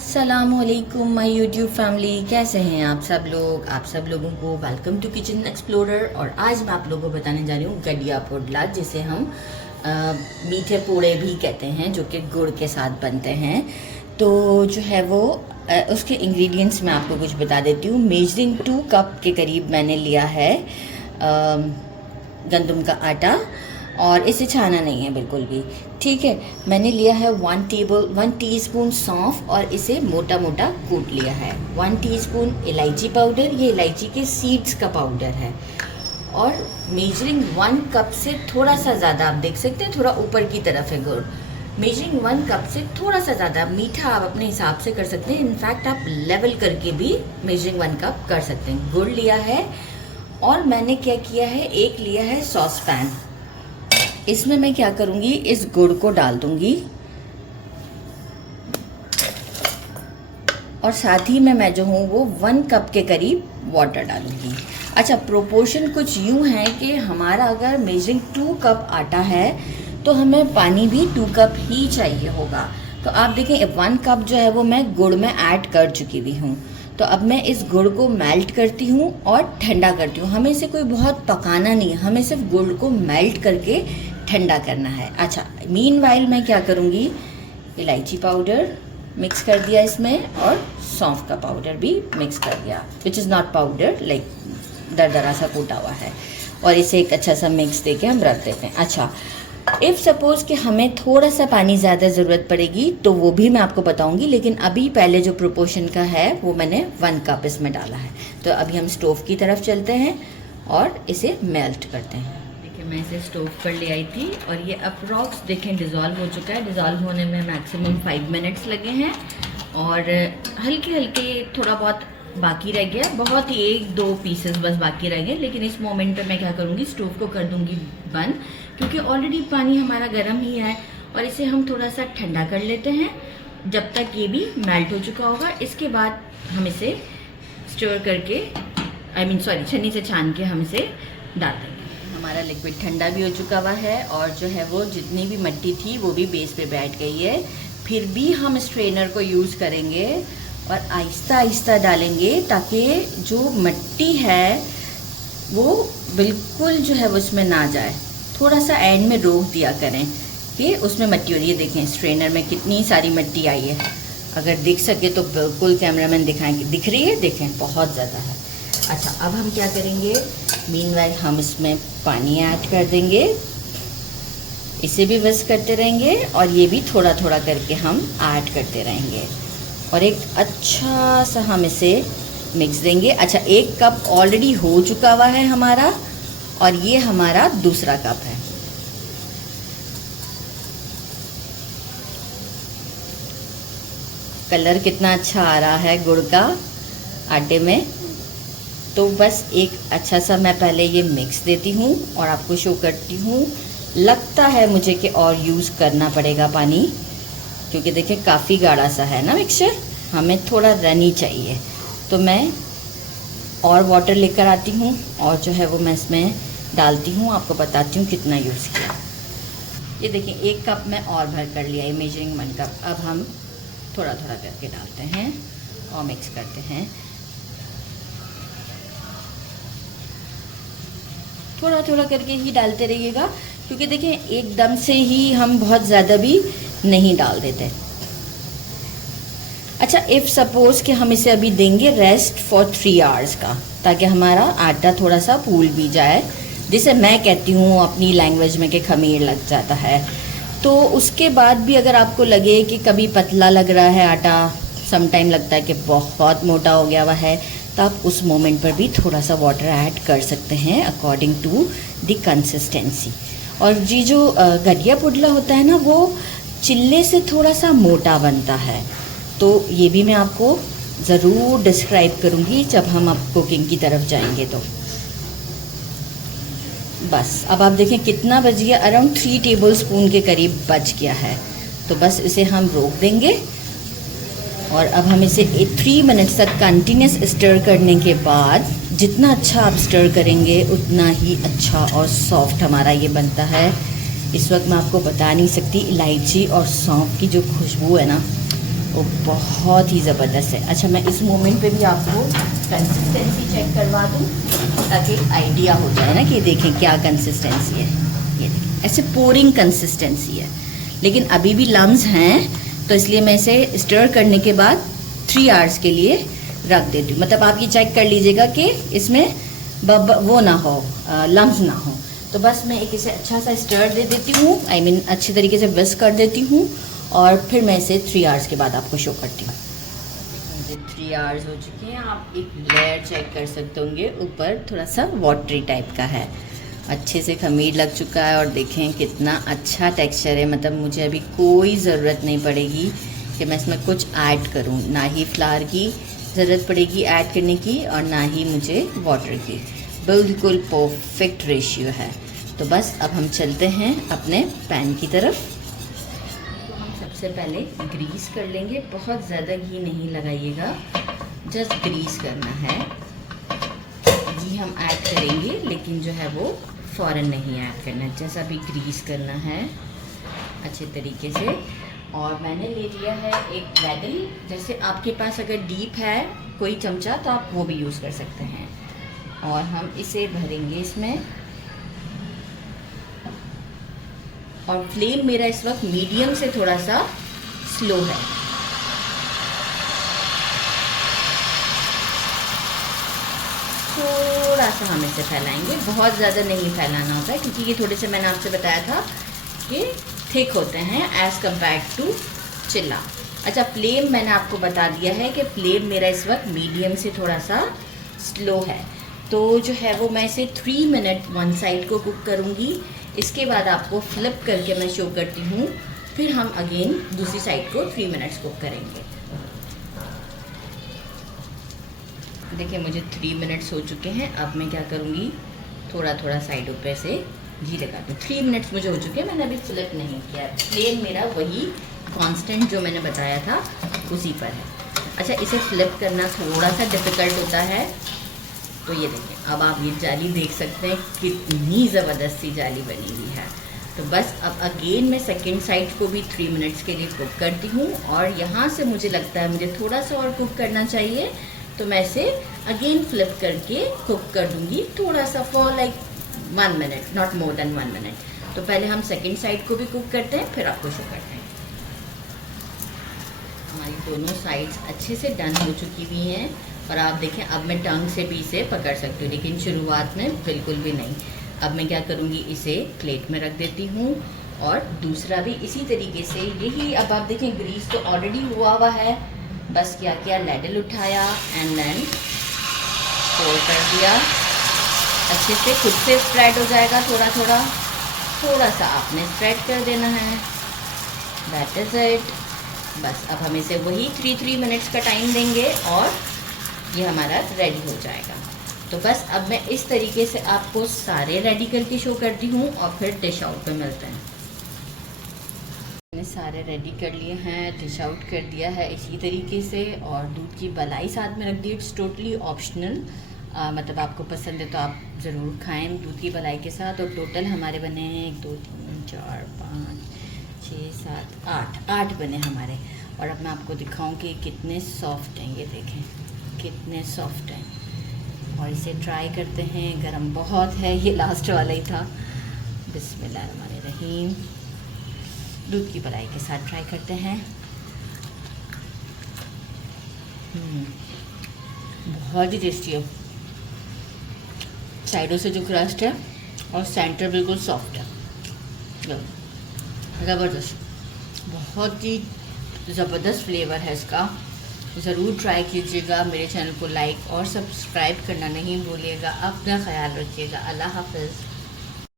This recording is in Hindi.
अस्सलामुअलैकुम माय यूट्यूब फैमिली, कैसे हैं आप सब लोग। आप सब लोगों को वेलकम टू किचन एक्सप्लोरर। और आज मैं आप लोगों को बताने जा रही हूँ गडिया पुडला, जिसे हम मीठे पूड़े भी कहते हैं, जो कि गुड़ के साथ बनते हैं। तो जो है वो उसके इंग्रेडिएंट्स मैं आपको कुछ बता देती हूँ। मेजरिंग 2 कप के करीब मैंने लिया है गंदम का आटा, और इसे छाना नहीं है बिल्कुल भी, ठीक है। मैंने लिया है 1 टीस्पून सौंफ, और इसे मोटा मोटा कूट लिया है। 1 टीस्पून इलायची पाउडर, ये इलायची के सीड्स का पाउडर है। और मेजरिंग 1 कप से थोड़ा सा ज़्यादा, आप देख सकते हैं थोड़ा ऊपर की तरफ है गुड़। मेजरिंग 1 कप से थोड़ा सा ज़्यादा, मीठा आप अपने हिसाब से कर सकते हैं। इनफैक्ट आप लेवल करके भी मेजरिंग 1 कप कर सकते हैं। गुड़ लिया है, और मैंने क्या किया है, एक लिया है सॉस पैन। इसमें मैं क्या करूँगी, इस गुड़ को डाल दूँगी, और साथ ही में मैं जो हूँ वो 1 कप के करीब वाटर डालूँगी। अच्छा, प्रोपोर्शन कुछ यूँ है कि हमारा अगर मेजरिंग 2 कप आटा है तो हमें पानी भी 2 कप ही चाहिए होगा। तो आप देखें 1 कप जो है वो मैं गुड़ में ऐड कर चुकी हुई हूँ। तो अब मैं इस गुड़ को मेल्ट करती हूँ और ठंडा करती हूँ। हमें इसे कोई बहुत पकाना नहीं है, हमें सिर्फ गुड़ को मेल्ट करके ठंडा करना है। अच्छा, मीनवाइल मैं क्या करूँगी, इलायची पाउडर मिक्स कर दिया इसमें, और सौंफ का पाउडर भी मिक्स कर दिया, which is not powder, like दरदरा सा कूटा हुआ है। और इसे एक अच्छा सा मिक्स देके हम रख देते हैं। अच्छा, इफ़ सपोज़ कि हमें थोड़ा सा पानी ज़्यादा ज़रूरत पड़ेगी तो वो भी मैं आपको बताऊंगी, लेकिन अभी पहले जो प्रोपोर्शन का है वो मैंने 1 कप इसमें डाला है। तो अभी हम स्टोव की तरफ चलते हैं और इसे मेल्ट करते हैं। देखिए, मैं इसे स्टोव पर ले आई थी, और ये अप्रॉक्स देखें डिज़ोल्व हो चुका है। डिज़ोल्व होने में मैक्सिमम 5 मिनट्स लगे हैं, और हल्के हल्के थोड़ा बहुत बाकी रह गया, बहुत ही 1-2 पीसेस बस बाकी रह गए। लेकिन इस मोमेंट पे मैं क्या करूँगी, स्टोव को कर दूँगी बंद, क्योंकि ऑलरेडी पानी हमारा गर्म ही है। और इसे हम थोड़ा सा ठंडा कर लेते हैं जब तक ये भी मेल्ट हो चुका होगा। इसके बाद हम इसे स्टर करके, छन्नी से छान के हम इसे डाल देंगे। हमारा लिक्विड ठंडा भी हो चुका हुआ है, और जो है वो जितनी भी मिट्टी थी वो भी बेस पे बैठ गई है। फिर भी हम स्ट्रेनर को यूज़ करेंगे और आहिस्ता आहिस्ता डालेंगे, ताकि जो मिट्टी है वो बिल्कुल जो है वो उसमें ना जाए। थोड़ा सा एंड में रोक दिया करें कि उसमें मिट्टी हो रही है। देखें स्ट्रेनर में कितनी सारी मिट्टी आई है, अगर दिख सके तो बिल्कुल कैमरामैन दिखाएं कि दिख रही है, देखें बहुत ज़्यादा है। अच्छा, अब हम क्या करेंगे, मीनवाइल हम इसमें पानी ऐड कर देंगे, इसे भी विस्क करते रहेंगे, और ये भी थोड़ा थोड़ा करके हम ऐड करते रहेंगे, और एक अच्छा सा हम इसे मिक्स देंगे। अच्छा, 1 कप ऑलरेडी हो चुका हुआ है हमारा, और ये हमारा दूसरा कप है। कलर कितना अच्छा आ रहा है गुड़ का आटे में। तो बस एक अच्छा सा मैं पहले ये मिक्स देती हूँ और आपको शो करती हूँ। लगता है मुझे कि और यूज़ करना पड़ेगा पानी, क्योंकि देखिए काफ़ी गाढ़ा सा है ना मिक्सचर, हमें थोड़ा रनी चाहिए। तो मैं और वाटर लेकर आती हूँ, और जो है वो मैं इसमें डालती हूँ, आपको बताती हूँ कितना यूज़ किया। ये देखिए 1 कप में और भर कर लिया है, मेजरिंग 1 कप। अब हम थोड़ा थोड़ा करके डालते हैं और मिक्स करते हैं। थोड़ा थोड़ा करके ही डालते रहिएगा, क्योंकि देखिए एकदम से ही हम बहुत ज़्यादा भी नहीं डाल देते। अच्छा, इफ़ सपोज़ कि हम इसे अभी देंगे रेस्ट फॉर 3 आवर्स का, ताकि हमारा आटा थोड़ा सा फूल भी जाए, जिसे मैं कहती हूँ अपनी लैंग्वेज में कि खमीर लग जाता है। तो उसके बाद भी अगर आपको लगे कि कभी पतला लग रहा है आटा, सम टाइम लगता है कि बहुत मोटा हो गया हुआ है, तो आप उस मोमेंट पर भी थोड़ा सा वाटर ऐड कर सकते हैं अकॉर्डिंग टू द कंसिस्टेंसी। और जी जो गडिया पुडला होता है ना, वो चिल्ले से थोड़ा सा मोटा बनता है। तो ये भी मैं आपको ज़रूर डिस्क्राइब करूँगी जब हम अब कुकिंग की तरफ जाएंगे। तो बस अब आप देखें कितना बच गया, अराउंड 3 टेबलस्पून के करीब बच गया है। तो बस इसे हम रोक देंगे, और अब हम इसे 3 मिनट्स तक कंटिन्यूस स्टर करने के बाद, जितना अच्छा आप स्टर करेंगे उतना ही अच्छा और सॉफ्ट हमारा ये बनता है। इस वक्त मैं आपको बता नहीं सकती, इलायची और सौंफ की जो खुशबू है ना, वो बहुत ही ज़बरदस्त है। अच्छा, मैं इस मोमेंट पे भी आपको कंसिस्टेंसी चेक करवा दूँ ताकि आइडिया हो जाए ना कि देखें क्या कंसिस्टेंसी है। ये देखें, ऐसे पोरिंग कंसिस्टेंसी है, लेकिन अभी भी लम्स हैं, तो इसलिए मैं इसे स्टर करने के बाद 3 आवर्स के लिए रख देती हूँ। मतलब आप ये चेक कर लीजिएगा कि इसमें वो ना हो, लम्स ना हो। तो बस मैं एक इसे अच्छा सा स्टर दे देती हूँ, I mean अच्छी तरीके से विस्क कर देती हूँ, और फिर मैं इसे 3 आवर्स के बाद आपको शो करती हूँ। मुझे 3 आवर्स हो चुके हैं। आप एक लेयर चेक कर सकते होंगे, ऊपर थोड़ा सा वाटरी टाइप का है, अच्छे से खमीर लग चुका है, और देखें कितना अच्छा टेक्सचर है। मतलब मुझे अभी कोई ज़रूरत नहीं पड़ेगी कि मैं इसमें कुछ ऐड करूँ, ना ही फ्लावर की ज़रूरत पड़ेगी ऐड करने की, और ना ही मुझे वाटर की। बिल्कुल परफेक्ट रेशियो है। तो बस अब हम चलते हैं अपने पैन की तरफ। तो हम सबसे पहले ग्रीस कर लेंगे, बहुत ज़्यादा घी नहीं लगाइएगा, जस्ट ग्रीस करना है। घी हम ऐड करेंगे, लेकिन जो है वो फ़ौरन नहीं ऐड करना है, जैसा भी ग्रीस करना है अच्छे तरीके से। और मैंने ले लिया है एक लैडल, जैसे आपके पास अगर डीप है कोई चमचा तो आप वो भी यूज़ कर सकते हैं। और हम इसे भरेंगे इसमें, और फ्लेम मेरा इस वक्त मीडियम से थोड़ा सा स्लो है। थोड़ा सा हम इसे फैलाएंगे, बहुत ज़्यादा नहीं फैलाना होता है, क्योंकि ये थोड़े से मैंने आपसे बताया था कि थिक होते हैं एज़ कम्पेयर टू चिल्ला। अच्छा, फ्लेम मैंने आपको बता दिया है कि फ्लेम मेरा इस वक्त मीडियम से थोड़ा सा स्लो है। तो जो है वो मैं इसे 3 मिनट वन साइड को कुक करूँगी। इसके बाद आपको फ्लिप करके मैं शो करती हूँ, फिर हम अगेन दूसरी साइड को 3 मिनट्स कुक करेंगे। देखिए मुझे 3 मिनट्स हो चुके हैं। अब मैं क्या करूँगी, थोड़ा थोड़ा साइडों पे से घी लगा दूँ। 3 मिनट्स मुझे हो चुके हैं, मैंने अभी फ्लिप नहीं किया। फ्लेम मेरा वही कांस्टेंट जो मैंने बताया था उसी पर है। अच्छा, इसे फ्लिप करना थोड़ा सा डिफ़िकल्ट होता है। तो ये देखें, अब आप ये जाली देख सकते हैं कितनी ज़बरदस्त सी जाली बनी हुई है। तो बस अब अगेन मैं सेकंड साइड को भी 3 मिनट्स के लिए कुक करती हूँ, और यहाँ से मुझे लगता है मुझे थोड़ा सा और कुक करना चाहिए, तो मैं इसे अगेन फ्लिप करके कुक कर दूँगी थोड़ा सा, for like 1 minute, not more than 1 minute. तो पहले हम सेकेंड साइड को भी कुक करते हैं, फिर आपको शो करते हैं। हमारी दोनों साइड्स अच्छे से डन हो चुकी हुई हैं, और आप देखें अब मैं टंग से भी इसे पकड़ सकती हूँ, लेकिन शुरुआत में बिल्कुल भी नहीं। अब मैं क्या करूँगी, इसे प्लेट में रख देती हूँ, और दूसरा भी इसी तरीके से यही। अब आप देखें ग्रीस तो ऑलरेडी हुआ है, बस क्या किया, लैडल उठाया एंड देन फोल्ड कर दिया। अच्छे से खुद से स्प्रेड हो जाएगा, थोड़ा सा आपने स्प्रेड कर देना है। That is it. बस अब हम इसे वही 3 मिनट्स का टाइम देंगे, और ये हमारा रेडी हो जाएगा। तो बस अब मैं इस तरीके से आपको सारे रेडी करके शो करती हूँ, और फिर डिश आउट पे मिलते हैं। मैंने सारे रेडी कर लिए हैं, डिश आउट कर दिया है इसी तरीके से, और दूध की मलाई साथ में रख दी। इट्स टोटली ऑप्शनल, मतलब आपको पसंद है तो आप ज़रूर खाएं दूध की मलाई के साथ। और टोटल हमारे बने हैं 1 2 3 4 5 6 7 8 बने हमारे। और अब मैं आपको दिखाऊं कि कितने सॉफ्ट हैं, ये देखें कितने सॉफ्ट हैं। और इसे ट्राई करते हैं, गरम बहुत है, ये लास्ट वाला ही था। बिस्मिल्लाहिर्रहमानिर्रहीम। दूध की मलाई के साथ ट्राई करते हैं। बहुत ही टेस्टी है, साइडों से जो क्रस्ट है और सेंटर बिल्कुल सॉफ्ट है, ज़बरदस्त, बहुत ही ज़बरदस्त फ्लेवर है इसका। ज़रूर ट्राई कीजिएगा। मेरे चैनल को लाइक और सब्सक्राइब करना नहीं भूलिएगा। अपना ख्याल रखिएगा। अल्लाह हाफ़िज़।